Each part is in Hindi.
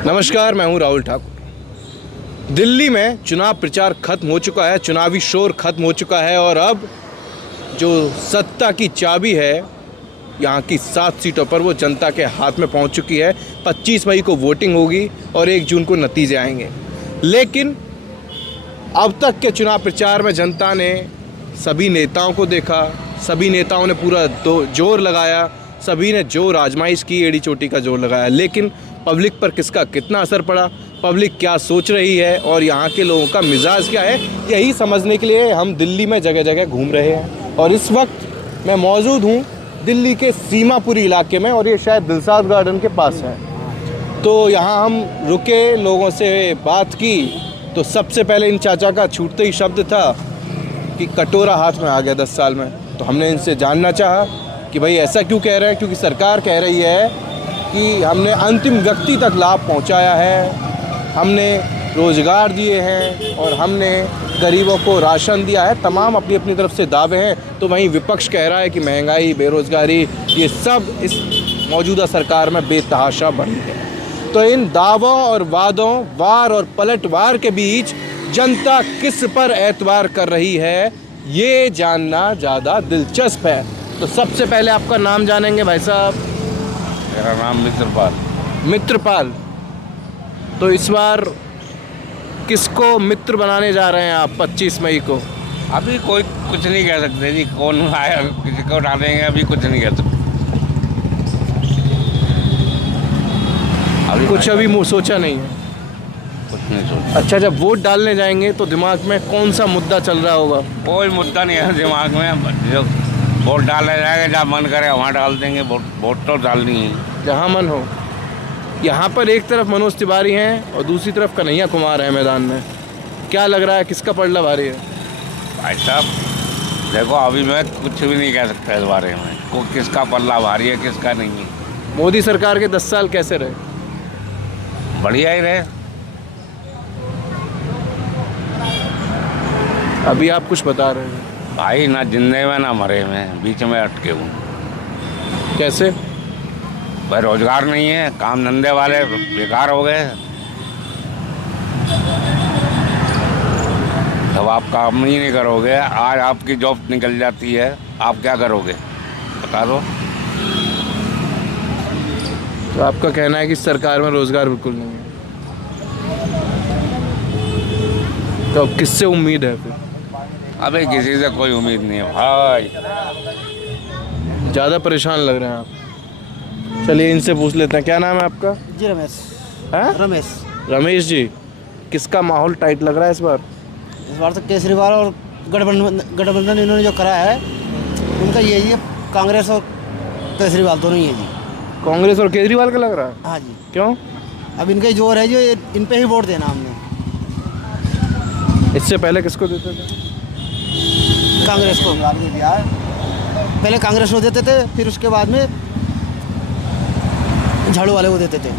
नमस्कार, मैं हूं राहुल ठाकुर। दिल्ली में चुनाव प्रचार खत्म हो चुका है, चुनावी शोर खत्म हो चुका है और अब जो सत्ता की चाबी है यहाँ की 7 सीटों पर वो जनता के हाथ में पहुँच चुकी है। 25 मई को वोटिंग होगी और 1 जून को नतीजे आएंगे। लेकिन अब तक के चुनाव प्रचार में जनता ने सभी नेताओं को देखा, सभी नेताओं ने पूरा जोर लगाया, सभी ने जोर आजमाइश की, एड़ी चोटी का जोर लगाया। लेकिन पब्लिक पर किसका कितना असर पड़ा, पब्लिक क्या सोच रही है और यहाँ के लोगों का मिजाज क्या है, यही समझने के लिए हम दिल्ली में जगह जगह घूम रहे हैं। और इस वक्त मैं मौजूद हूँ दिल्ली के सीमापुरी इलाके में और ये शायद दिलशाद गार्डन के पास है। तो यहाँ हम रुके, लोगों से बात की तो सबसे पहले इन चाचा का छूटते ही शब्द था कि कटोरा हाथ में आ गया 10 साल में। तो हमने इनसे जानना चाहा कि भाई ऐसा क्यों कह रहे हैं, क्योंकि सरकार कह रही है कि हमने अंतिम व्यक्ति तक लाभ पहुंचाया है, हमने रोज़गार दिए हैं और हमने गरीबों को राशन दिया है। तमाम अपनी अपनी तरफ से दावे हैं। तो वहीं विपक्ष कह रहा है कि महंगाई, बेरोज़गारी, ये सब इस मौजूदा सरकार में बेतहाशा बढ़ी है। तो इन दावों और वादों, वार और पलटवार के बीच जनता किस पर एतबार कर रही है, ये जानना ज़्यादा दिलचस्प है। तो सबसे पहले आपका नाम जानेंगे भाई साहब। मेरा नाम मित्रपाल। मित्रपाल, तो इस बार किसको मित्र बनाने जा रहे हैं आप 25 मई को? अभी कोई कुछ नहीं कह सकते जी, कौन आया किसी को डालेंगे, अभी कुछ नहीं कह सकते। अभी सोचा नहीं है? कुछ नहीं सोचा। अच्छा, जब वोट डालने जाएंगे तो दिमाग में कौन सा मुद्दा चल रहा होगा? कोई मुद्दा नहीं है दिमाग में। जो वोट डालने जाएंगे, जहाँ मन करे वहाँ डाल देंगे। वोट तो डालनी है जहाँ मन हो। यहाँ पर एक तरफ मनोज तिवारी हैं और दूसरी तरफ कन्हैया कुमार है मैदान में। क्या लग रहा है, किसका पलड़ा भारी है? भाई साहब देखो, अभी मैं कुछ भी नहीं कह सकता इस बारे में, को किसका पल्ला भारी है किसका नहीं है। मोदी सरकार के 10 साल कैसे रहे? बढ़िया ही रहे। अभी आप कुछ बता रहे हैं भाई, ना जिंदे में ना मरे में, बीच में अटके हूँ। कैसे? भाई रोजगार नहीं है, काम धंधे वाले बेकार हो गए। जब आप काम ही नहीं करोगे, आज आपकी जॉब निकल जाती है, आप क्या करोगे बता दो। तो आपका कहना है कि सरकार में रोजगार बिल्कुल नहीं है, तो अब किससे उम्मीद है फिर? अबे किसी से कोई उम्मीद नहीं है भाई। ज़्यादा परेशान लग रहे हैं आप। चलिए इनसे पूछ लेते हैं, क्या नाम है आपका? जी रमेश। हैं? रमेश जी, किसका माहौल टाइट लग रहा है इस बार? इस बार तो केजरीवाल और गठबंधन इन्होंने जो करा है उनका यही है, कांग्रेस और केजरीवाल दोनों ही है जी। कांग्रेस और केजरीवाल का लग रहा है? हाँ जी। क्यों? अब इनका ही जोर है जो इन पे ही वोट देना हमने। इससे पहले किसको देते थे? कांग्रेस को पहले कांग्रेस को देते थे, फिर उसके बाद में झाड़ू वाले को देते थे।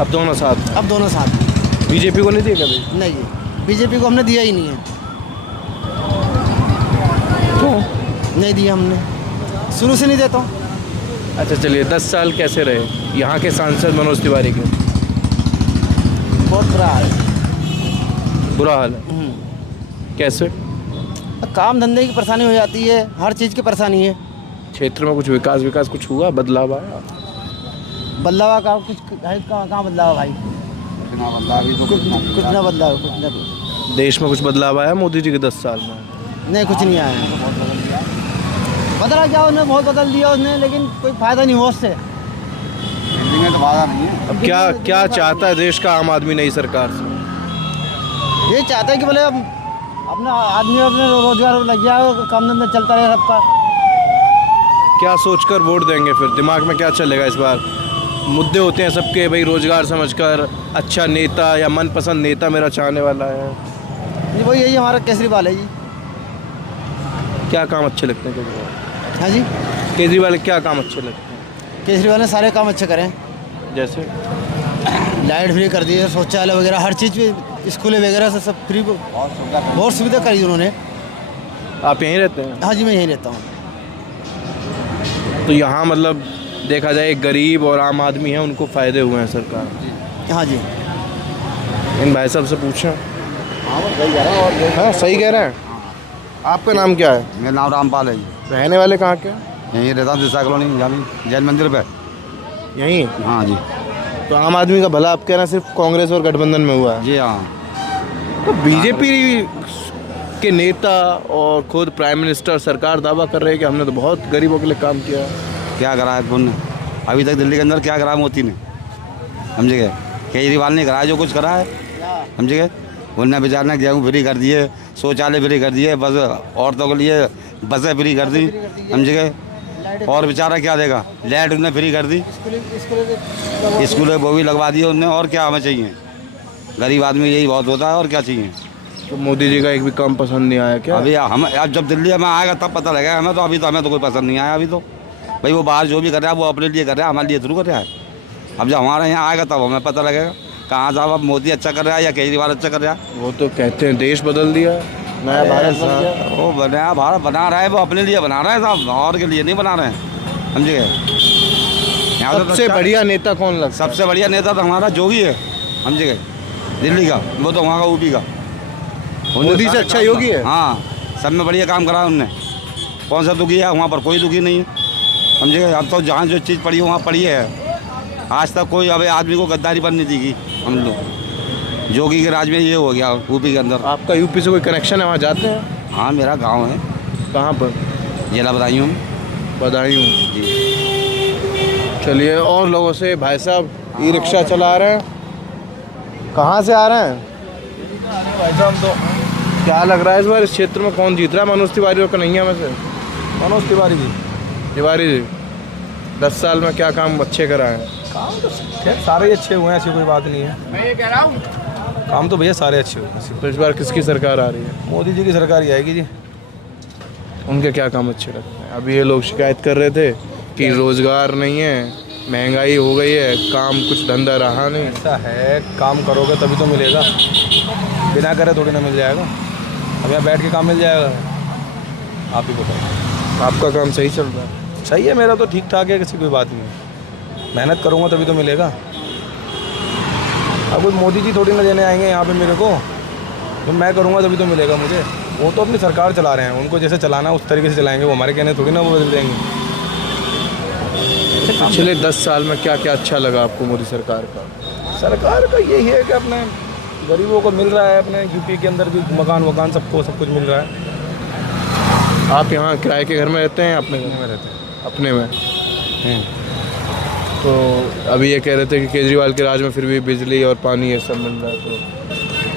अब दोनों साथ? अब दोनों साथ। बीजेपी को नहीं दिए कभी? नहीं जी, बीजेपी को हमने दिया ही नहीं है। क्यों नहीं दिया हमने, शुरू से नहीं देता हूँ। अच्छा चलिए, 10 साल कैसे रहे यहाँ के सांसद मनोज तिवारी के? बहुत बुरा हाल है। बुरा हाल है? कैसे? काम धंधे की परेशानी हो जाती है, हर चीज़ की परेशानी है। क्षेत्र में कुछ विकास कुछ हुआ, बदलाव आया? बदलाव का कुछ है, कहाँ बदलाव भाई? कुछ ना बदलाव, कुछ ना। देश में कुछ बदलाव आया मोदी जी के 10 साल में? नहीं, कुछ नहीं आया। बदला क्या, उसने बहुत बदल दिया उसने, लेकिन कोई फायदा नहीं हुआ उससे। तो फायदा नहीं है। अब क्या चाहता है देश का आम आदमी नई सरकार से? ये चाहता है कि बोले अपना आदमी अपने रोजगार लग जाए, काम धंधा चलता रहे सबका। क्या सोचकर वोट देंगे फिर? दिमाग में क्या चलेगा इस बार? मुद्दे होते हैं सबके, भाई रोजगार समझकर, अच्छा नेता या मनपसंद नेता मेरा चाहने वाला है। जी वही यही हमारा केजरीवाल है जी। क्या काम अच्छे लगते हैं केजरीवाल? हाँ जी, केजरीवाल क्या काम अच्छे लगते हैं? केजरीवाल ने सारे काम अच्छे करें। जैसे लाइट फ्री कर दी है, शौचालय वगैरह हर चीज़ पे, स्कूलें वगैरह से सब फ्री, बहुत सुविधा करी उन्होंने। आप यहीं रहते हैं? हाँ जी, मैं यहीं रहता हूँ। तो यहाँ मतलब देखा जाए गरीब और आम आदमी है, उनको फ़ायदे हुए हैं सरकार। हाँ जी। इन भाई साहब से पूछें। हाँ वो सही कह रहा है। और हाँ सही कह रहे हैं। आपका नाम क्या है? मेरा नाम रामपाल है जी। रहने वाले कहाँ के? यहीं रहता हूँ दिशा कॉलोनी यहाँ जैन मंदिर पे। यहीं। हाँ जी। तो आम आदमी का भला आप कह रहे हैं सिर्फ कांग्रेस और गठबंधन में हुआ है? जी हाँ। तो बीजेपी के नेता और खुद प्राइम मिनिस्टर सरकार दावा कर रहे हैं कि हमने तो बहुत गरीबों के लिए काम किया है। क्या करा है उन्होंने अभी तक दिल्ली के अंदर? क्या करा मोदी ने? समझ गए? केजरीवाल ने करा जो कुछ करा है, समझ गए? उन्होंने बेचारे ने गेहूँ फ्री कर दिए, शौचालय फ्री कर दिए, बस औरतों के लिए बसें फ्री कर दी, समझ गए? और बेचारा क्या देगा? लाइट उन्होंने फ्री कर दी, स्कूल वो भी लगवा दिए उन्होंने। और क्या हमें चाहिए? गरीब आदमी यही बहुत होता है, और क्या चाहिए? तो मोदी जी का एक भी काम पसंद नहीं आया क्या? अभी हम अब जब दिल्ली में आएगा तब पता लगेगा हमें। तो अभी तो हमें तो कोई पसंद नहीं आया। अभी तो भाई वो बाहर जो भी कर रहा है वो अपने लिए कर रहा है, हमारे लिए थ्रू कर रहा है। अब जब हमारे यहाँ आएगा तब हमें पता लगेगा कहाँ साहब अब मोदी अच्छा कर रहा है या केजरीवाल अच्छा कर रहा है। वो तो कहते हैं देश बदल दिया, नया भारत बन गया। वो नया भारत बना रहा है, वो अपने लिए बना रहा है साहब, और के लिए नहीं बना रहे हैं, समझ गए? यहाँ तो सबसे बढ़िया नेता कौन लगता है? सबसे बढ़िया नेता तो हमारा योगी है, समझ गए? दिल्ली का, वो तो वहाँ का यूपी का। मोदी से अच्छा योगी है? हाँ, सब में बढ़िया काम करा उनने। कौन सा दुखी है? वहाँ पर कोई दुखी नहीं है, समझ गए? अब तो जहाँ जो चीज़ पड़ी है वहाँ पड़ी है। आज तक कोई अभी आदमी को गद्दारी बननी थी हम लोग। योगी के राज में ये हो गया यूपी के अंदर। आपका यूपी से कोई कनेक्शन है? वहाँ जाते हैं? हाँ, मेरा गांव है। कहाँ पर? जिला बदायूं। बदायूं जी। चलिए और लोगों से। भाई साहब ई रिक्शा चला रहे हैं, कहाँ से आ रहे हैं भाई साहब? तो क्या लग रहा है इस बार इस क्षेत्र में कौन जीत रहा है, मनोज तिवारी और कन्हैया में से? मनोज तिवारी जी। तिवारी जी 10 साल में क्या काम अच्छे कराए हैं? काम तो खैर सारे ही अच्छे हुए हैं, ऐसी कोई बात नहीं है। मैं ये कह रहा हूँ काम तो भैया सारे अच्छे हुए हैं। तो इस बार किसकी सरकार आ रही है? मोदी जी की सरकार ही आएगी जी। उनके क्या काम अच्छे लगते हैं? अभी ये लोग शिकायत कर रहे थे कि रोज़गार नहीं है, महंगाई हो गई है, काम कुछ धंधा रहा नहीं। ऐसा है, काम करोगे तभी तो मिलेगा, बिना करे थोड़ी ना मिल जाएगा। अब यहाँ बैठ के काम मिल जाएगा? आप ही बताओ। आपका काम सही चल रहा है? सही है, मेरा तो ठीक ठाक है, किसी कोई बात नहीं। मेहनत करूँगा तभी तो मिलेगा। अब कोई मोदी जी थोड़ी ना देने आएंगे यहाँ पे मेरे को, तो मैं करूँगा तभी तो मिलेगा मुझे। वो तो अपनी सरकार चला रहे हैं, उनको जैसे चलाना है उस तरीके से चलाएंगे। वो हमारे कहने थोड़ी ना वो बदल देंगे। पिछले 10 साल में क्या क्या अच्छा लगा आपको मोदी सरकार का? सरकार का यही है कि अपने गरीबों को मिल रहा है, अपने यूपी के अंदर भी मकान सबको सब कुछ मिल रहा है। आप यहाँ किराए के घर में रहते हैं? अपने घर में रहते हैं। अपने में हैं। तो अभी ये कह रहे थे कि केजरीवाल के राज में फिर भी बिजली और पानी ये सब मिल रहा है।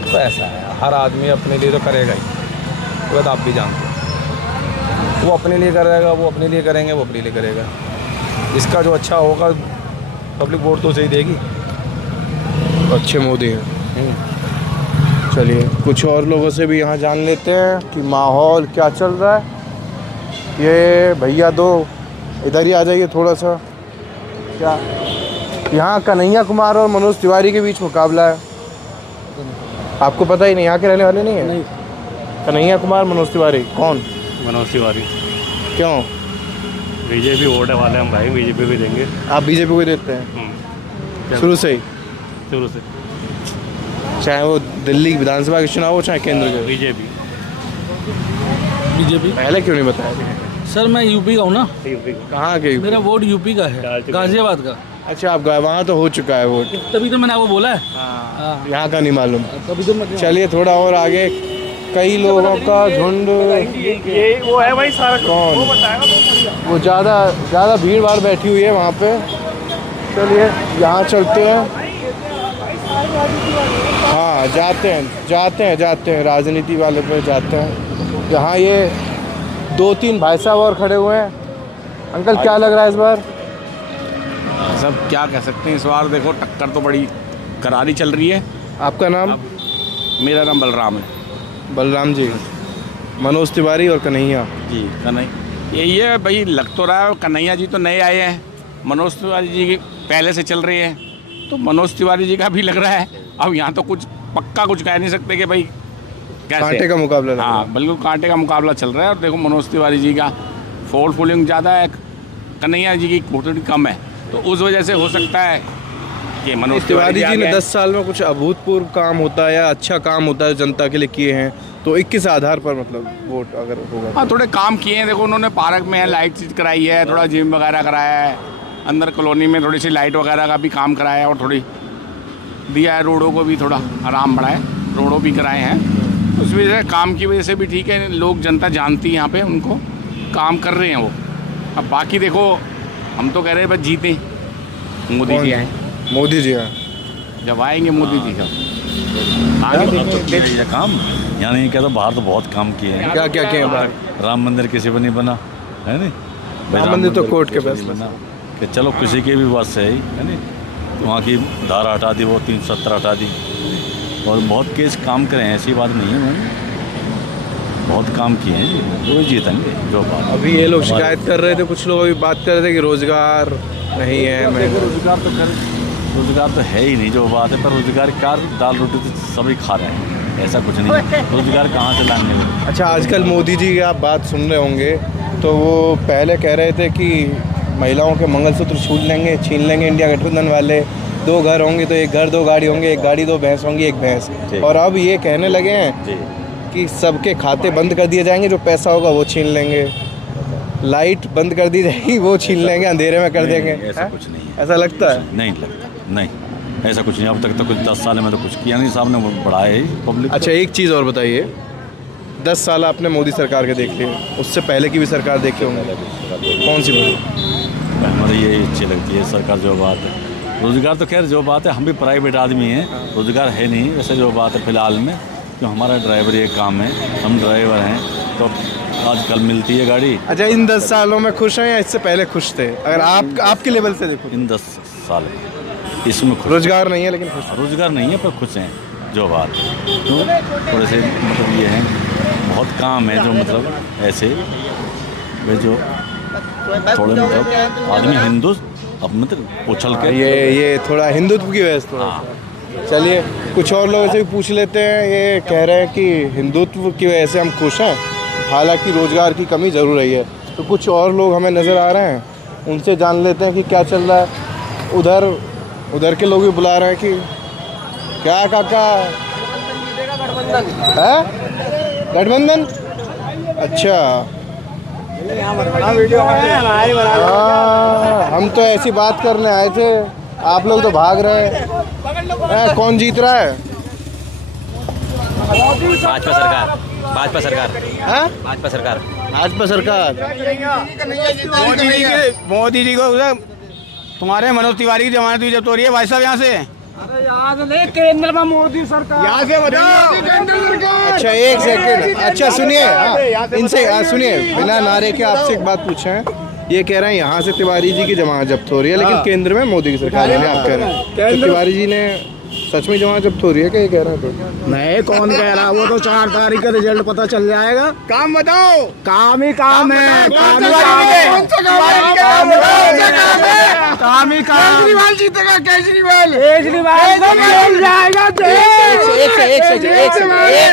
तो ऐसा है, हर आदमी अपने लिए तो करेगा ही, वो बात आप भी जानते हैं। वो अपने लिए करेगा, वो अपने लिए करेंगे, वो अपने लिए करेगा। इसका जो अच्छा होगा पब्लिक वोट तो सही देगी। अच्छे मोदी हैं। चलिए कुछ और लोगों से भी यहाँ जान लेते हैं कि माहौल क्या चल रहा है। ये भैया दो इधर ही आ जाइए थोड़ा सा। क्या यहाँ कन्हैया कुमार और मनोज तिवारी के बीच मुकाबला है? आपको पता ही नहीं? यहाँ के रहने वाले नहीं है? नहीं। कन्हैया कुमार मनोज तिवारी कौन? मनोज तिवारी। क्यों? बीजेपी वोट वाले हम भाई, बीजेपी भी देंगे। आप बीजेपी को देते हैं शुरू से ही? शुरू से, चाहे वो दिल्ली विधानसभा के चुनाव हो चाहे केंद्र के? बीजेपी। बीजेपी। पहले क्यों नहीं बताया? सर मैं यूपी का हूँ ना, कहाँ के? मेरा वोट यूपी का है, गाजियाबाद का। अच्छा आप गए वहाँ? तो हो चुका है वोट। तभी तो मैंने आपको बोला है। हाँ। यहाँ का नहीं मालूम। तभी तो मैं चलिए थोड़ा और आगे। कई लोगों का झुंड। ये वो है भाई सारा, कौन? वो बताएगा तो। वो ज़्यादा भीड़ भाड़ बैठी हुई है वहाँ पे। चलिए यहाँ चलते हैं। हाँ जाते हैं राजनीति वाले पे जाते हैं। यहाँ ये 2-3 भाई साहब और खड़े हुए हैं। अंकल क्या लग रहा है इस बार? सब क्या कह सकते हैं इस बार, देखो टक्कर तो बड़ी करारी चल रही है। आपका नाम? मेरा नाम बलराम है। बलराम जी। मनोज तिवारी और कन्हैया जी कन्हैया यही है भाई, लग तो रहा है। कन्हैया जी तो नए आए हैं, मनोज तिवारी जी की पहले से चल रही है, तो मनोज तिवारी जी का भी लग रहा है। अब यहाँ तो कुछ पक्का कुछ कह नहीं सकते कि भाई कैसे। कांटे का मुकाबला लग रहा है। हाँ बिल्कुल कांटे का मुकाबला चल रहा है। और देखो मनोज तिवारी जी का फॉलोइंग ज़्यादा है, कन्हैया जी की वोटिंग कम है, तो उस वजह से हो सकता है ये मनोज तिवारी जी ने आगे 10 साल में कुछ अभूतपूर्व काम होता है या अच्छा काम होता है जनता के लिए किए हैं, तो 21 आधार पर मतलब वोट अगर होगा? हाँ, थोड़े काम किए हैं। देखो, उन्होंने पार्क में लाइट चीज कराई है, थोड़ा जिम वगैरह कराया है, अंदर कॉलोनी में थोड़ी सी लाइट वगैरह का भी काम कराया है, और थोड़ी दिया है, रोडों को भी थोड़ा आराम बढ़ाए, रोडों भी कराए हैं। उस वजह से काम की वजह से भी ठीक है, लोग जनता जानती है यहाँ पे, उनको काम कर रहे हैं वो। अब बाकी देखो, हम तो कह रहे हैं बस जीते, मोदी जी आए, मोदी जी हैं। जब आएंगे मोदी जी का आगे ये काम यहाँ नहीं कहता, बाहर तो बहुत काम किए हैं। क्या क्या किए हैं बाहर? राम मंदिर किसी पर नहीं बना है नहीं, भाई राम मंदिर तो कोर्ट के किसी पर फैसले नहीं बना कि चलो किसी के भी बस है ही, है नहीं, वहाँ की धारा हटा दी, वो 370 हटा दी, और बहुत केस काम करे हैं, ऐसी बात नहीं है। उन्होंने बहुत काम किए हैं, वो जीतेंगे जो बात। अभी ये लोग शिकायत कर रहे थे, कुछ लोग अभी बात कर रहे थे कि रोजगार नहीं है। मैं रोजगार तो है ही नहीं जो बात है, पर रोजगार क्या, दाल रोटी तो सभी खा रहे हैं, ऐसा कुछ नहीं है। रोजगार कहाँ से लाएंगे? अच्छा, आजकल मोदी जी की आप बात सुन रहे होंगे, तो वो पहले कह रहे थे कि महिलाओं के मंगलसूत्र छीन लेंगे इंडिया गठबंधन वाले, 2 घर होंगे तो 1 घर 2 गाड़ी होंगे, 1 गाड़ी 2 भैंस होंगी, 1 भैंस। और अब ये कहने लगे हैं कि सबके खाते बंद कर दिए जाएंगे, जो पैसा होगा वो छीन लेंगे, लाइट बंद कर दी जाएगी, वो छीन लेंगे, अंधेरे में कर देंगे। ऐसा कुछ नहीं है, ऐसा लगता है? नहीं लगता, नहीं, ऐसा कुछ नहीं। अब तक तो कुछ 10 साल में तो कुछ किया नहीं, साहब ने बढ़ाया ही पब्लिक। अच्छा, एक चीज़ और बताइए, 10 साल आपने मोदी सरकार के देख लिए, उससे पहले की भी सरकार देखे होंगे, कौन सी बनी? हमारी ये अच्छी लगती है सरकार। जो बात है रोजगार तो खैर जो बात है, हम भी प्राइवेट आदमी हैं, रोजगार है नहीं वैसे जो बात है फिलहाल में, क्यों हमारा ड्राइवर ये काम है, हम ड्राइवर हैं, तो आजकल मिलती है गाड़ी। अच्छा, इन 10 सालों में खुश हैं या इससे पहले खुश थे? अगर आपके लेवल से देखो, इन 10 साल इसमें खुश, रोजगार नहीं है लेकिन खुश हैं। रोजगार नहीं है पर खुश हैं जो बात है। तो थोड़े से मतलब ये हैं, बहुत काम है जो मतलब ऐसे वे जो थोड़े मतलब आदमी हिंदू अब मतलब उछल के ये थोड़ा हिंदुत्व की वजह से थोड़ा। चलिए, कुछ और लोगों से भी पूछ लेते हैं। ये कह रहे हैं कि हिंदुत्व की वजह से हम खुश हैं, हालांकि रोजगार की कमी ज़रूर रही है। तो कुछ और लोग हमें नज़र आ रहे हैं, उनसे जान लेते हैं कि क्या चल रहा है। उधर के लोग भी बुला रहे हैं कि क्या काका है गठबंधन? अच्छा, हम तो ऐसी बात करने आए थे, आप लोग तो भाग रहे हैं। कौन जीत रहा है? भाजपा सरकार, भाजपा सरकार, हाँ? भाजपा सरकार, भाजपा सरकार। मोदी जी को तुम्हारे मनोज तिवारी की जमानत हुई जब तो रही है भाई साहब यहाँ से। केंद्र में मोदी सरकार, यहाँ से बताओ। अच्छा, एक सेकंड। अच्छा सुनिए, इनसे सुनिए, बिना नारे के आपसे एक बात पूछे हैं। ये कह रहे हैं यहाँ से तिवारी जी की जमानत जब्त हो रही है, लेकिन केंद्र में मोदी की सरकार है, आप कह रहे हैं। तो तिवारी जी ने सच में जमानत जब्त हो रही है क्या? ये कह रहे हैं तो नहीं, कौन कह रहा, वो तो 4 तारीख का रिजल्ट पता चल जाएगा। काम बताओ। काम ही काम है, काम ही काम है, काम ही काम। केजरीवाल जीतेगा, केजरीवाल मिल जाएगा। एक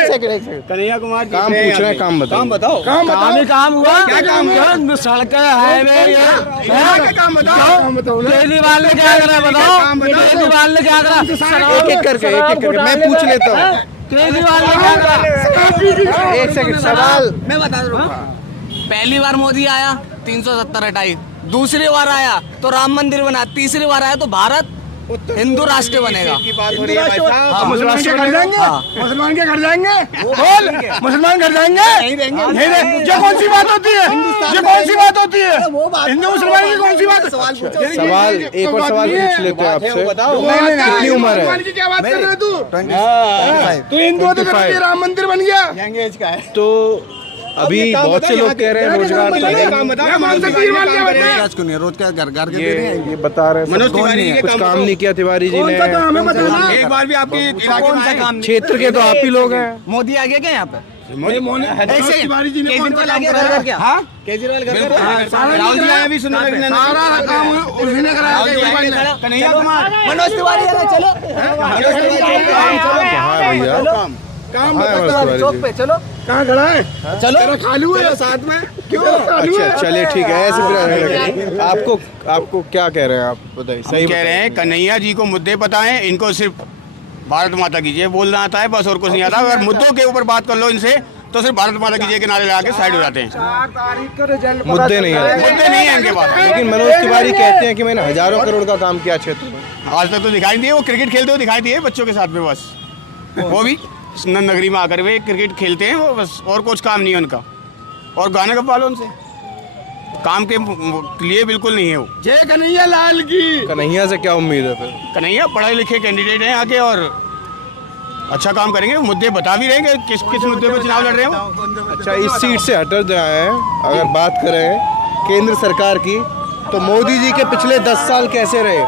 सेकंड। कन्हैया कुमार काम पूछ रहे हैं, काम बताओ। काम बताओ। काम ही काम हुआ। क्या काम हुआ? सड़क हाईवे, काम बताओ। केजरीवाल ने क्या करा बताओ? केजरीवाल ने क्या करा? एक एक करके मैं पूछ लेता हूँ। केजरीवाल ने क्या करा? एक सेकंड, सवाल मैं बता दूं। पहली बार मोदी आया 370 हटाई, दूसरी बार आया तो राम मंदिर बना, तीसरी बार आया तो भारत हिंदू राष्ट्र बनेगा। मुसलमान के घर जाएंगे, मुसलमान के घर जाएंगे, बोल मुसलमान घर जाएंगे, नहीं देंगे। ये कौन सी बात होती है? ये कौन सी बात होती है? हिंदू मुसलमान की कौन सी बात? सवाल एक और सवाल पूछ लेते हैं आपसे। कितनी उम्र है? क्या बात कर रहे हो तू? तू हिंदू हो तो राम मंदिर बन गया। तो अभी बहुत से लोग कह रहे हैं रोजगार तो नहीं। रोज का घर ये बता रहे हैं कुछ काम नहीं किया तिवारी जी ने। एक बार भी आपके क्षेत्र के तो आप ही लोग हैं। मोदी आ गया क्या यहाँ पे? तिवारी जी ने केजरीवाल क्या? हाँ, केजरीवाल राहुल जी आए भी सुनो, सारा काम उसने कराया। कन्हैया कुमार, मनोज तिवारी चलो, हाँ भैया, काम चौक पे चलो। कहाँ खड़ा है? चलो खालू है साथ में, क्यों? अच्छा चलिए ठीक है, ऐसे फिर आपको क्या कह रहे हैं आप बताइए। सही कह रहे हैं कन्हैया जी को मुद्दे पता है, इनको सिर्फ भारत माता की जय बोलना आता है बस, और कुछ नहीं आता। अगर मुद्दों के ऊपर बात कर लो इनसे तो सिर्फ भारत माता की जय के नारे लगा के साइड हो जाते हैं। मुद्दे नहीं है इनके पास। लेकिन मनोज तिवारी कहते हैं कि मैंने हजारों करोड़ का काम किया क्षेत्र में। आज तक तो दिखाई दिए, वो क्रिकेट खेलते हुए दिखाई दिए बच्चों के साथ में बस, वो भी नगरी में आकर वे क्रिकेट खेलते हैं वो बस, और कुछ काम नहीं है उनका। और गाने का पालो उनसे, काम के लिए बिल्कुल नहीं है वो। जय कन्हैया लाल की। कन्हैया से क्या उम्मीद है फिर? कन्हैया पढ़े लिखे कैंडिडेट हैं आगे और अच्छा काम करेंगे, मुद्दे बता भी रहेंगे किस किस मुद्दे पे चुनाव लड़ रहे हो। अच्छा, इस सीट से हट जाए हैं, अगर बात करें केंद्र सरकार की, तो मोदी जी के पिछले 10 साल कैसे रहे?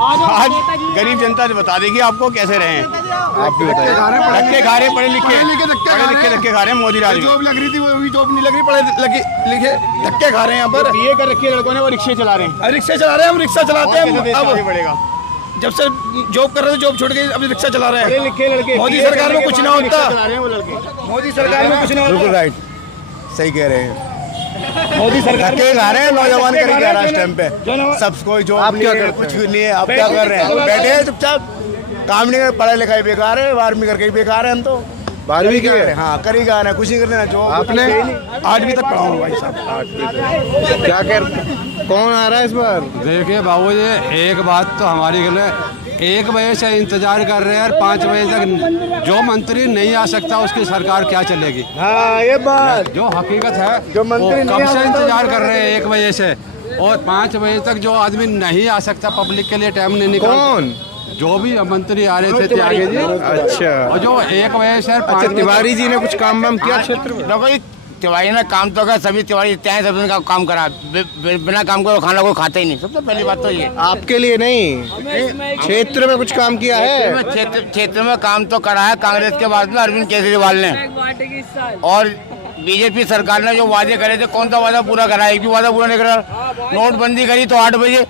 आज गरीब जनता बता देगी आपको कैसे रहे हैं। आप भी बताइए। धक्के खा रहे, पढ़े लिखे धक्के खा रहे हैं मोदी राज में। जॉब लग रही थी वो भी जॉब नहीं लग रही, पढ़े लिखे धक्के खा रहे हैं यहाँ पर। बीए कर रखे लड़कों ने, वो रिक्शे चला रहे हैं। रिक्शे चला रहे हैं, हम रिक्शा चलाते हैं। अब पड़ेगा, जब से जॉब कर रहे थे जॉब छोड़ के अभी रिक्शा चला रहे हैं। लिखे लड़के, मोदी सरकार में कुछ ना होता, मोदी सरकार में कुछ ना होता। बिल्कुल राइट, सही कह रहे हैं। मोदी सरकार धक्के खा रहे हैं नौजवान करेंगे इस टाइम पे सबको जॉब। आप क्या कर कुछ नहीं है, आप क्या कर रहे हैं? बैठे हैं चुपचाप, काम नहीं कर, पढ़ाई लिखाई बेकार है, 12वीं करके बेकार है हम तो। 12वीं की है? हाँ करी गा रहे हैं, कुछ नहीं करना। जॉब आपने 8वीं तक पढ़ा हूँ भाई साहब। क्या कह, कौन आ रहा है इस बार? देखिए बाबूजी, एक बात तो हमारी गले 1 बजे से इंतजार कर रहे हैं और 5 बजे तक जो मंत्री नहीं आ सकता उसकी सरकार क्या चलेगी? हाँ ये बात जो हकीकत है, जो मंत्री कब से इंतजार कर रहे हैं 1 बजे से, और 5 बजे तक जो आदमी नहीं आ सकता, पब्लिक के लिए टाइम नहीं निकाल। कौन? जो भी मंत्री आ रहे थे त्यागी जी। अच्छा, और जो 1 बजे से। अच्छा, तिवारी जी ने कुछ काम वाम किया क्षेत्र में? तिवारी ने काम तो कर, सभी तिवारी इतने सब का काम करा, बिना काम करो खाना कोई खाता ही नहीं। सबसे पहली बात तो ये। आपके लिए नहीं, क्षेत्र में कुछ काम किया है? क्षेत्र में काम तो करा है कांग्रेस के बाद में अरविंद केजरीवाल ने, और बीजेपी सरकार ने जो वादे करे थे कौन सा वादा पूरा करा? एक भी वादा पूरा नहीं करा। नोटबंदी करी तो 8 बजे,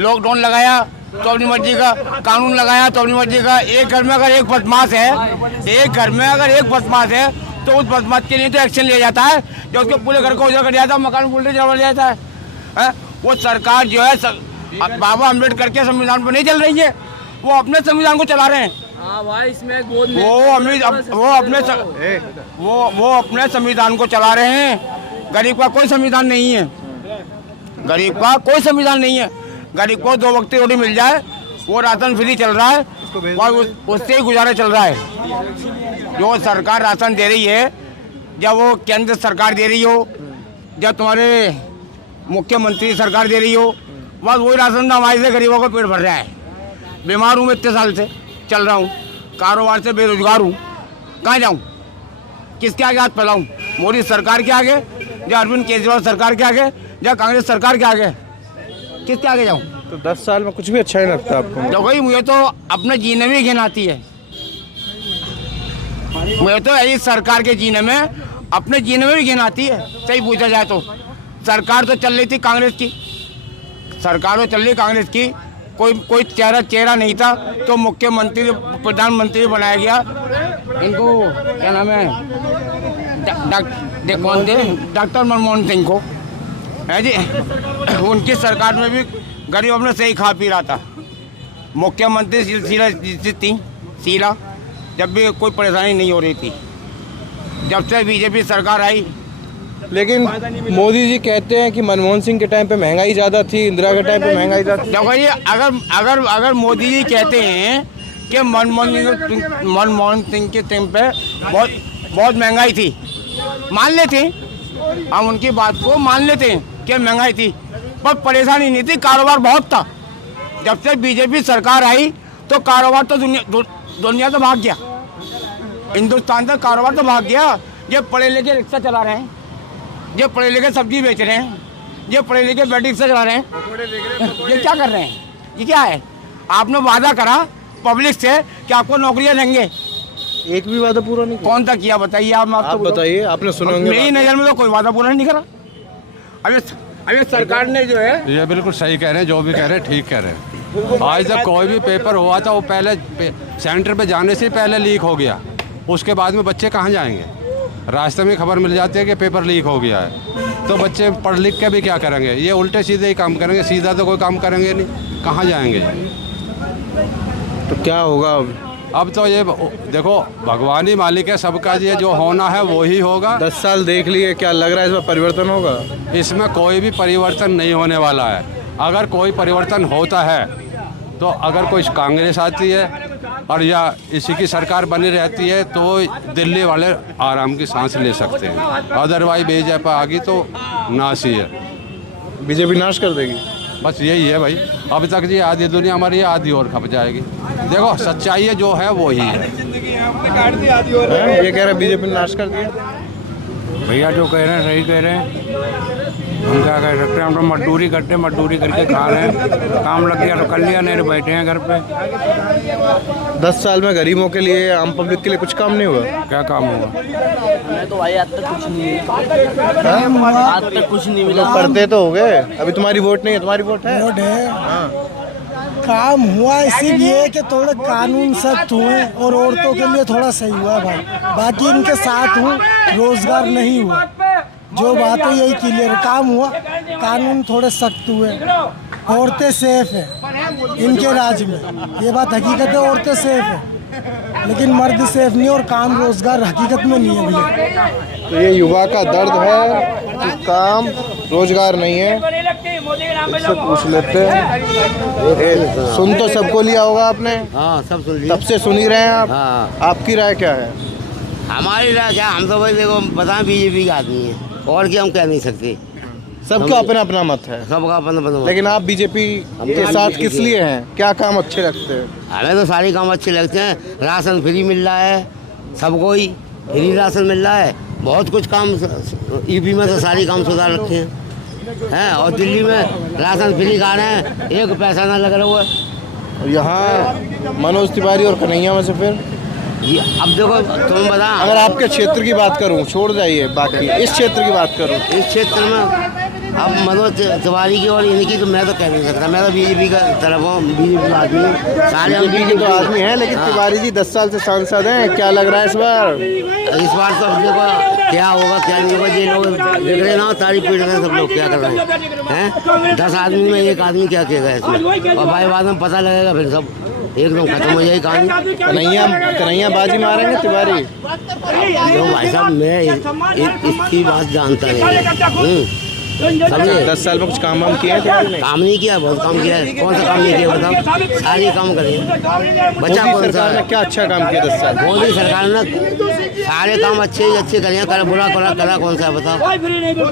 लॉकडाउन लगाया तो अपनी मर्जी का, कानून लगाया तो अपनी मर्जी का। एक घर में अगर एक बदमाश है, तो उस बदमाश के लिए तो एक्शन लिया जाता है, जो उसके पूरे घर को उजाड़ कर दिया था, मकान उल्टे चढ़ा जाता है। वो सरकार जो है बाबा अम्बेडकर के संविधान पर नहीं चल रही है, वो अपने संविधान को चला रहे हैं। वो अपने संविधान को चला रहे हैं। गरीब का कोई संविधान नहीं है, गरीब का कोई संविधान नहीं है। गरीब को 2 वक्त की रोटी मिल जाए, वो राशन फ्री चल रहा है और उससे ही गुजारा चल रहा है। जो सरकार राशन दे रही है, जब वो केंद्र सरकार दे रही हो, जब तुम्हारे मुख्यमंत्री सरकार दे रही हो, बस वही राशन हमारे से गरीबों का पेट भर रहा है। बीमार हूँ मैं, इतने साल से चल रहा हूँ, कारोबार से बेरोजगार हूँ, कहाँ जाऊँ? किसके आगे हाथ फैलाऊँ? मोदी सरकार के आगे, या अरविंद केजरीवाल सरकार के आगे, या कांग्रेस सरकार के आगे? किसके आगे जाऊँ? तो 10 साल में कुछ भी अच्छा नहीं लगता आपको? तो भाई मुझे तो अपने जीने में घिन आती है। मुझे तो इस सरकार के जीने में, अपने जीने में भी घिन आती है। सही पूछा जाए तो सरकार तो चल रही थी कांग्रेस की, सरकार तो चल रही कांग्रेस की, कोई चेहरा नहीं था, तो मुख्यमंत्री प्रधानमंत्री बनाया गया। इनको क्या नाम है, कौन थे? डॉक्टर मनमोहन सिंह को है जी। उनकी सरकार में भी गरीब अपने सही खा पी रहा था। मुख्यमंत्री शीला जब भी कोई परेशानी नहीं हो रही थी। जब से बीजेपी सरकार आई, लेकिन मोदी जी कहते हैं कि मनमोहन सिंह के टाइम पे महंगाई ज़्यादा थी, इंदिरा के टाइम पे महंगाई ज़्यादा थी। देखो ये अगर मोदी जी कहते हैं कि मनमोहन सिंह के टाइम पे बहुत महंगाई थी, मान लेते, हम उनकी बात को मान लेते हैं कि महंगाई थी, पर परेशानी नहीं थी, कारोबार बहुत था। जब से बीजेपी सरकार आई तो कारोबार तो दुनिया तो भाग गया, हिंदुस्तान से कारोबार तो भाग गया। ये पढ़े लिखे रिक्शा चला रहे हैं, ये पढ़े लिखे सब्जी बेच रहे हैं, ये पढ़े लिखे बैटरी रिक्शा चला रहे हैं। ये क्या कर रहे हैं? ये क्या है? आपने वादा करा पब्लिक से कि आपको नौकरियां देंगे, एक भी वादा पूरा नहीं। कौन सा किया बताइए? आप बताइए, आपने सुना होगा। मेरी नज़र में तो कोई वादा पूरा नहीं करा। अभी सरकार ने जो है, ये बिल्कुल सही कह रहे हैं, जो भी कह रहे हैं ठीक कह रहे हैं। आज तक कोई भी पेपर हुआ था वो पहले सेंटर पे जाने से पहले लीक हो गया, उसके बाद में बच्चे कहाँ जाएंगे? रास्ते में खबर मिल जाती है कि पेपर लीक हो गया है, तो बच्चे पढ़ लिख के भी क्या करेंगे? ये उल्टे सीधे ही काम करेंगे, सीधा तो कोई काम करेंगे नहीं, कहाँ जाएंगे? तो क्या होगा अब तो ये देखो, भगवान ही मालिक है सबका, ये जो होना है वो ही होगा। 10 साल देख लिए, क्या लग रहा है इसमें परिवर्तन होगा? इसमें कोई भी परिवर्तन नहीं होने वाला है। अगर कोई परिवर्तन होता है तो अगर कोई कांग्रेस आती है और या इसी की सरकार बनी रहती है तो दिल्ली वाले आराम की सांस ले सकते हैं, अदरवाइज बीजेपी आ गई तो नाश ही है। बीजेपी नाश कर देगी, बस यही है भाई। अब तक जी आधी दुनिया हमारी, आधी और खप जाएगी। देखो सच्चाई जो है वो ही है। ये कह रहे हैं बीजेपी नाश कर दिया। भैया जो कह रहे हैं सही कह रहे हैं। हम क्या कह सकते हैं? हम तो मजदूरी करते हैं, मजदूरी करके खा रहे हैं। काम लग गया तो कर लिया, नहीं तो बैठे हैं घर पे। 10 साल में गरीबों के लिए, आम पब्लिक के लिए कुछ काम नहीं हुआ। क्या काम हुआ? तो भाई आज तक कुछ नहीं मिला, आज तक कुछ नहीं मिला। पढ़ते तो हो गए, अभी तुम्हारी वोट नहीं है। तुम्हारी वोट है? वोट है। काम हुआ इसीलिए कि थोड़े कानून सख्त हुए और औरतों के लिए थोड़ा सही हुआ भाई, बाकी इनके साथ हूँ, रोजगार नहीं हुआ। जो बात है यही क्लियर, काम हुआ, कानून थोड़े सख्त हुए, औरतें सेफ है इनके राज्य में, ये बात हकीकत है, औरतें सेफ है, लेकिन मर्द सेफ नहीं और काम रोजगार हकीकत में नहीं है भैया। तो ये युवा का दर्द है कि काम रोजगार नहीं है। इससे पूछ लेते हैं। सुन तो सबको लिया होगा आपने? हाँ, सब सुन लिया। तब से सुन ही रहे हैं आप। हाँ। आपकी राय क्या है? हमारी राय क्या, हम तो भाई देखो बताएं बीजेपी का आदमी है, और क्या हम कह नहीं सकते। सबका अपना अपना मत है, सबका अपना अपना। लेकिन आप बीजेपी के साथ किस लिए हैं? क्या काम अच्छे लगते हैं? हमें तो सारे काम अच्छे लगते हैं। राशन फ्री मिल रहा है सबको ही, फ्री राशन मिल रहा है। बहुत कुछ काम यूपी में तो सारे काम सुधार रखे हैं, और दिल्ली में राशन फ्री खा रहे हैं, एक पैसा ना लग रहा है। और यहाँ मनोज तिवारी और कन्हैया में से फिर अब देखो तुम बता, अगर आपके क्षेत्र की बात करूं, छोड़ जाइए बाकी, इस क्षेत्र की बात करूं, इस क्षेत्र में अब मनोज तिवारी की और इनकी तो मैं तो कह नहीं सकता। मैं तो बीजेपी का तरफ हूँ, बीजेपी का आदमी हूँ, सारे हम बीजेपी के तो आदमी हैं, लेकिन तिवारी जी 10 साल से सांसद हैं। क्या लग रहा है इस बार? इस बार तो अब देखो क्या होगा क्या नहीं होगा। ये लोग देख रहे ना, तारीफ पीट रहे हैं सब लोग, क्या कर रहे हैं? 10 आदमी में एक आदमी क्या कहेगा इसमें? और भाई बाद में पता लगेगा, फिर सब एकदम खत्म हो जाएगी कहानी। कन्हैया बाजी मारेंगे तिवारी? जो भाई साहब मैं इसकी बात जानता नहीं। 10 साल में कुछ काम वाम किया है? काम नहीं किया, बहुत काम किया है। कौन सा काम नहीं किया बताओ? सारे काम करे। बच्चा कौन सा सरकार ने क्या अच्छा काम किया 10 साल? मोदी सरकार ने सारे काम अच्छे ही अच्छे करे, कर बुरा करा कौन सा बताओ?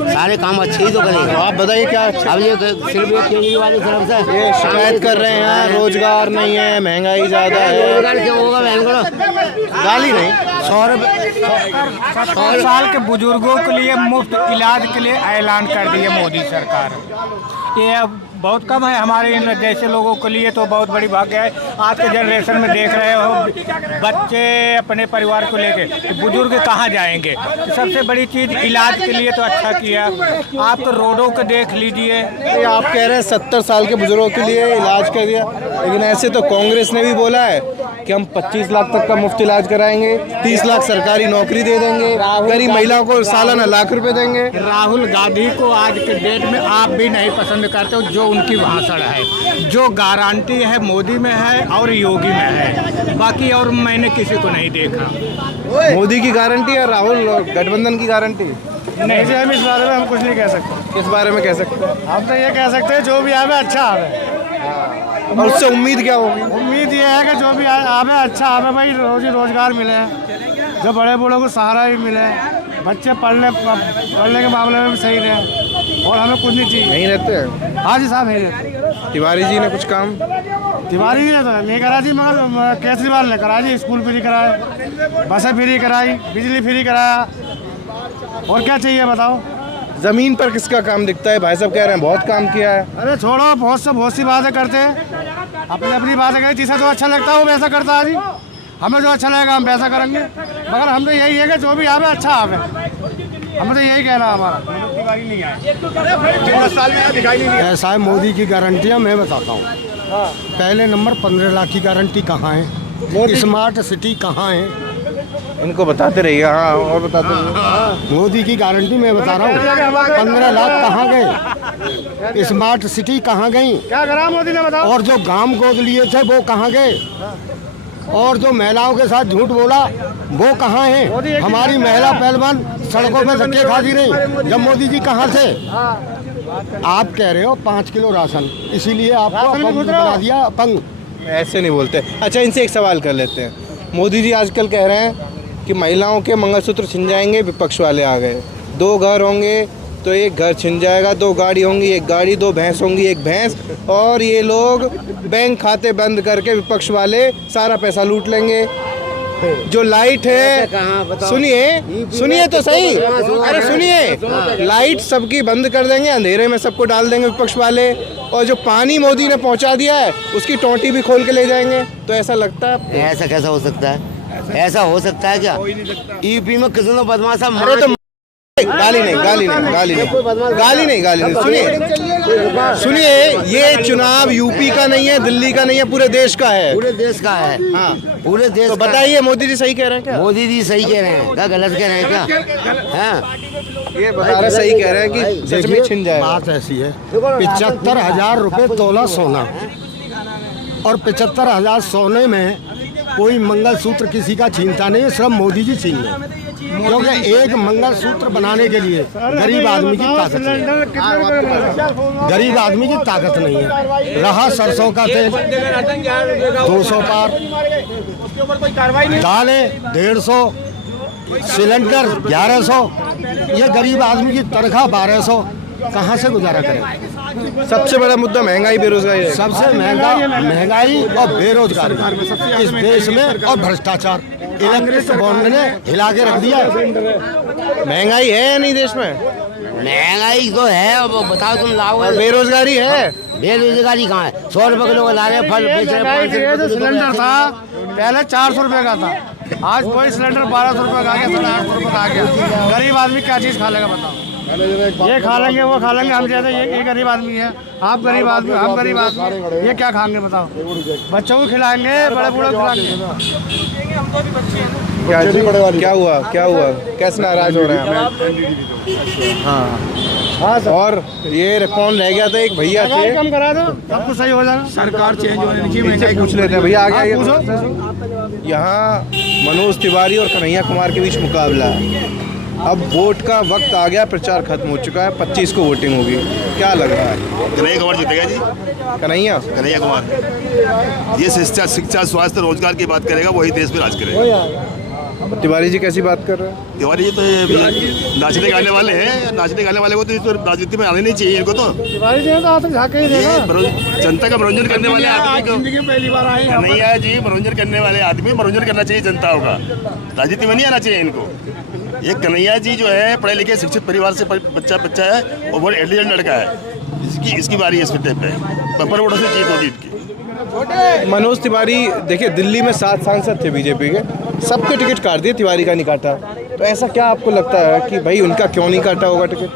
सारे काम अच्छे ही तो करे। आप बताइए क्या? अब ये सिर्फ एक केजरीवाल की तरफ से ये शिकायत कर रहे हैं रोजगार नहीं है, महंगाई ज्यादा है। रोजगार क्यों होगा? महंगा गाली नहीं, 100 रुपये 100 साल के बुजुर्गों के लिए मुफ्त इलाज के लिए ऐलान कर दिया मोदी सरकार। ये अब बहुत कम है, हमारे जैसे लोगों के लिए तो बहुत बड़ी भाग्य है। आज के जनरेशन में देख रहे हो, बच्चे अपने परिवार को लेके, बुजुर्ग कहाँ जाएंगे? सबसे बड़ी चीज़ इलाज के लिए तो अच्छा किया। आप तो रोडों को देख लीजिए। आप कह रहे हैं 70 साल के बुजुर्गों के लिए इलाज कर दिया, लेकिन ऐसे तो कांग्रेस ने भी बोला है कि हम 25 लाख तक का मुफ्त इलाज कराएंगे, 30 लाख सरकारी नौकरी दे देंगे, गरीब महिलाओं को सालाना लाख रुपए देंगे। राहुल गांधी को आज के डेट में आप भी नहीं पसंद करते हो, जो उनकी भाषण है, जो गारंटी है मोदी में है और योगी में है, बाकी और मैंने किसी को नहीं देखा। मोदी की गारंटी है, राहुल गठबंधन की गारंटी नहीं जी, हम इस बारे में हम कुछ नहीं कह सकते। किस बारे में कह सकते हैं? हम तो ये कह सकते हैं जो भी आवे अच्छा आवे। और उससे उम्मीद क्या होगी? उम्मीद ये है कि जो भी आवे अच्छा आवे भाई, रोजी रोजगार मिले, जो बड़े बूढ़ों को सहारा भी मिले, बच्चे पढ़ने के मामले में भी सही रहे, और हमें कुछ नहीं चाहिए। नहीं रहते हैं? हाँ जी साहब, नहीं रहते। तिवारी जी ने कुछ काम? तिवारी जी ने तो नहीं करा जी, मगर केजरीवाल ने करा जी। स्कूल फ्री कराए, बसें फ्री कराई, बिजली फ्री कराया, और क्या चाहिए बताओ? जमीन पर किसका काम दिखता है? भाई साहब कह रहे हैं बहुत काम किया है। अरे छोड़ो, बहुत सी बातें करते हैं, अपनी बातें करें, जिसे जो अच्छा लगता है वो वैसा करता है जी। हमें जो अच्छा लगेगा हम वैसा करेंगे, मगर हम तो यही है कि जो भी आवे अच्छा आवे, हमें तो यही कहना हमारा। नहीं आए ऐसा है, मोदी की गारंटियाँ मैं बताता हूँ। पहले नंबर 15 लाख की गारंटी कहाँ है? स्मार्ट सिटी कहाँ है? इनको बताते रहिए। हाँ, और बताते रहिए। मोदी की गारंटी मैं बता रहा हूँ। 15 लाख कहाँ गए? स्मार्ट सिटी कहाँ गई? क्या करा मोदी ने बताओ? और जो गांव गोद लिए थे वो कहाँ गए? और जो महिलाओं के साथ झूठ बोला वो कहाँ है? हमारी महिला पहलवान सड़कों पे धक्के खाती रही जब मोदी जी कहाँ थे? आप कह रहे हो 5 किलो राशन, इसीलिए आपको अपंग बना दिया। अपंग ऐसे नहीं बोलते। अच्छा, इनसे एक सवाल कर लेते हैं। मोदी जी आजकल कह रहे हैं कि महिलाओं के मंगलसूत्र छिन जाएंगे, विपक्ष वाले आ गए। 2 घर होंगे तो एक घर छिन जाएगा, 2 गाड़ी होंगी एक गाड़ी, 2 भैंस होंगी एक भैंस, और ये लोग बैंक खाते बंद करके विपक्ष वाले सारा पैसा लूट लेंगे। जो लाइट है, सुनिए तो सही, अरे सुनिए, लाइट सबकी बंद कर देंगे, अंधेरे में सबको डाल देंगे विपक्ष वाले, और जो पानी मोदी ने पहुंचा दिया है उसकी टोंटी भी खोल के ले जाएंगे। तो ऐसा लगता है? ऐसा कैसा हो सकता है? ऐसा हो सकता है क्या? यूपी में किसी बदमाश अरे तो गाली नहीं। सुनिए, ये चुनाव यूपी का नहीं है, दिल्ली का नहीं है, पूरे देश का है। पूरे देश का है। हाँ, पूरे देश। तो बताइए, मोदी जी सही कह रहे हैं क्या? मोदी जी सही कह रहे हैं क्या? गलत कह रहे हैं क्या? हाँ, ये बता रहे सही कह रहे हैं कि सच में छिन जाएगा। बात ऐसी है, 75,000 रुपये तोला सोना, और 75,000 सोने में कोई मंगलसूत्र किसी का छीनता नहीं है, सिर्फ मोदी जी छीन लें। क्योंकि एक मंगलसूत्र बनाने के लिए गरीब आदमी की ताकत नहीं है। गरीब आदमी की ताकत नहीं है। रहा सरसों का तेल 200 पार, दालें 150, सिलेंडर 1100, ये गरीब आदमी की तनख्वाह 1200, कहाँ से गुजारा करें? सबसे बड़ा मुद्दा महंगाई, बेरोजगारी है। सबसे महंगाई और बेरोजगारी इस देश में, और भ्रष्टाचार। इलेक्ट्रिक बॉन्ड ने हिला के रख दिया। महंगाई है या नहीं देश में? महंगाई तो है, अब बताओ तुम लाओ। बेरोजगारी है? बेरोजगारी कहाँ है? 100 रुपए किलो ला रहे, फल बेच रहे। जो सिलेंडर था पहले 400 रुपए का था, आज कोई सिलेंडर 1200 रुपए का आ गया, 800 रुपए का आ गया। गरीब आदमी क्या चीज़ खा लेगा बताओ? ये खा लेंगे वो खा लेंगे, हम जैसे ये गरीब आदमी है, आप गरीब आदमी, हम गरीब आदमी, ये क्या खाएंगे बताओ? बच्चों को खिलाएंगे, बड़े बूढ़े को खिलाएंगे। क्या हुआ? कैसे नाराज हो रहे हैं? हाँ, और ये कौन रह गया था? एक भैया थे, कम करा दो, सब कुछ सही हो जाएगा। सरकार चेंज होने की इनसे पूछ लेते हैं। भैया आगे यहाँ मनोज तिवारी और कन्हैया कुमार के बीच मुकाबला है। अब वोट का वक्त आ गया, प्रचार खत्म हो चुका है, 25 को वोटिंग होगी। क्या लग रहा है? कन्हैया कुमार जीतेगा जी। कन्हैया कुमार ये शिक्षा, स्वास्थ्य, रोजगार की बात करेगा, वही देश में राज करेगा। तिवारी जी कैसी बात कर रहे हैं? तिवारी जी तो नाचने गाने वाले हैं, नाचने गाने वाले को तो राजनीति में आने नहीं चाहिए इनको। तो तिवारी जी तो झाके ही देगा। जनता का मनोरंजन करने वाले आदमी को, जिंदगी में पहली बार आए कन्हैया जी मनोरंजन करने वाले आदमी, मनोरंजन करना चाहिए जनताओं का, राजनीति में नहीं आना चाहिए इनको। ये कन्हैया जी जो है पढ़े लिखे शिक्षित परिवार से बच्चा है, और बहुत इंटेलिजेंट लड़का है। इसकी बारी है इस पे पेपर वोटों से जीत होगी इनकी। मनोज तिवारी, देखिए दिल्ली में 7 सांसद थे बीजेपी के, सबके टिकट काट दिए, तिवारी का नहीं काटा। तो ऐसा क्या आपको लगता है कि भाई उनका क्यों नहीं काटा होगा टिकट?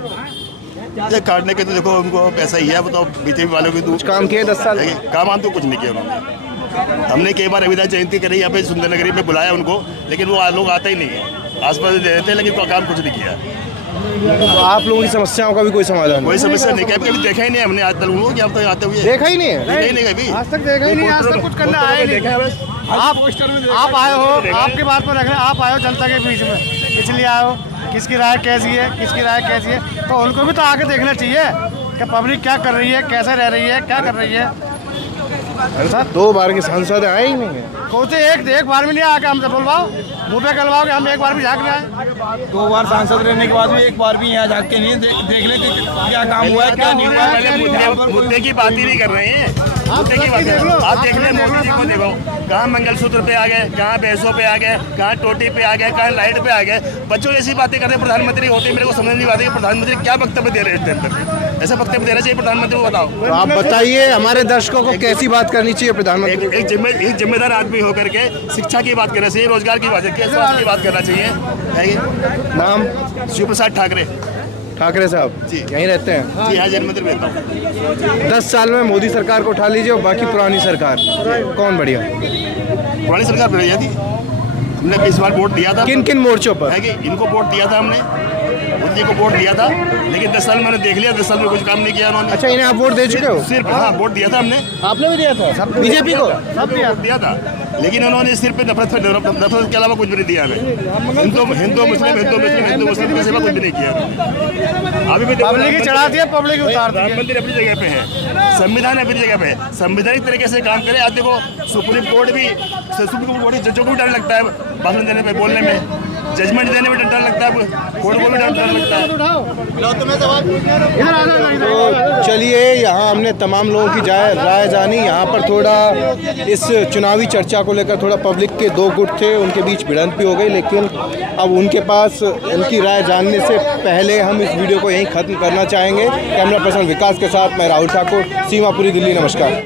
ये काटने के तो देखो उनको पैसा ही है, बताओ बीजेपी वालों की। कुछ काम किए 10 साल? काम तो कुछ नहीं किया उन्होंने। हमने कई बार रविदास जयंती करी, यहाँ पे सुंदर नगरी में बुलाया उनको, लेकिन वो लोग आते ही नहीं है। आसपास दे देते हैं, लेकिन कोई काम कुछ नहीं किया। तो आप लोगों की समस्याओं का भी कोई समाधान? कोई समस्या नहीं, कभी देखा ही नहीं हमने आज तक लोगों की, अब तक आते हुए देखा ही नहीं है। कभी आज तक देखा ही नहीं, आज तक कुछ करना आया नहीं। आप आए हो, आपकी बात पर रख रहे हैं, आप आए हो जनता के बीच में, इसलिए आए हो। किसकी राय कैसी है, किसकी राय कैसी है, तो उनको भी तो आके देखना चाहिए कि पब्लिक क्या कर रही है, कैसे रह रही है, क्या कर रही है। अरे साहब 2 बार के सांसद आए ही नहीं है। कौन से एक बार भी नहीं आके हमसे बोलवाओ, मुँह पे कलवाओ कि हम एक बार भी झाँक रहे हैं। 2 बार सांसद रहने के बाद भी एक बार भी यहाँ झाँक के नहीं देख ले क्या काम हुआ है, क्या नहीं हुआ है। मुद्दे की बात ही नहीं कर रहे हैं, मुद्दे की बात कर। आप देख लें, मोदी जी को देखो, कहाँ मंगलसूत्र पे आ गए, कहाँ भैंसों पे आ गए, कहाँ टोटी पे आ गए, कहाँ लाइट पे आ गए। बच्चों ऐसी बातें करते हैं, प्रधानमंत्री होते मेरे को समझ नहीं आती कि प्रधानमंत्री क्या वक्तव्य दे रहे हैं इस टाइम पर। ऐसा वक्तव्य देना चाहिए प्रधानमंत्री को, बताओ। तो आप बताइए हमारे दर्शकों को कैसी बात करनी चाहिए प्रधानमंत्री? एक जिम्मेदार आदमी होकर के शिक्षा की बात करना चाहिए, रोजगार की बात, स्वास्थ्य की बात करना चाहिए। नाम? शिव प्रसाद ठाकरे। ठाकरे साहब जी यहीं रहते हैं? जी हाँ, जन्म मंदिर में रहता हूँ। 10 साल में मोदी सरकार को उठा लीजिए और बाकी पुरानी सरकार, कौन बढ़िया? पुरानी सरकार बढ़िया थी। हमने इस बार वोट दिया था। किन किन मोर्चों पर? है कि इनको वोट दिया था हमने, मोदी को वोट दिया था, लेकिन 10 साल मैंने देख लिया, 10 साल में कुछ काम नहीं किया उन्होंने। अच्छा, इन्हें आप वोट दे चुके हो? सिर्फ हाँ, वोट दिया था हमने। आपने भी दिया था बीजेपी को? सब दिया था, लेकिन उन्होंने सिर्फ नफरत के अलावा कुछ भी नहीं दिया हमें। हिंदू मुस्लिम के सिवा कुछ भी नहीं किया। अभी भी पब्लिक चढ़ा दिया, पब्लिक उतार दिया। राम मंदिर अपनी जगह पे है, संविधान अपनी जगह पे है, संवैधानिक तरीके से काम करे। आज देखो सुप्रीम कोर्ट भी जजों को भी डर लगता है भाषण देने पे, बोलने में, जजमेंट देने में डर लगता है, कोर्ट को भी डर लगता है। तो चलिए, यहाँ हमने तमाम लोगों की राय जानी। यहाँ पर थोड़ा इस चुनावी चर्चा को लेकर थोड़ा पब्लिक के दो गुट थे, उनके बीच भिड़ंत भी हो गई, लेकिन अब उनके पास उनकी राय जानने से पहले हम इस वीडियो को यहीं ख़त्म करना चाहेंगे। कैमरा पर्सन विकास के साथ मैं राहुल ठाकुर, सीमापुरी, दिल्ली। नमस्कार।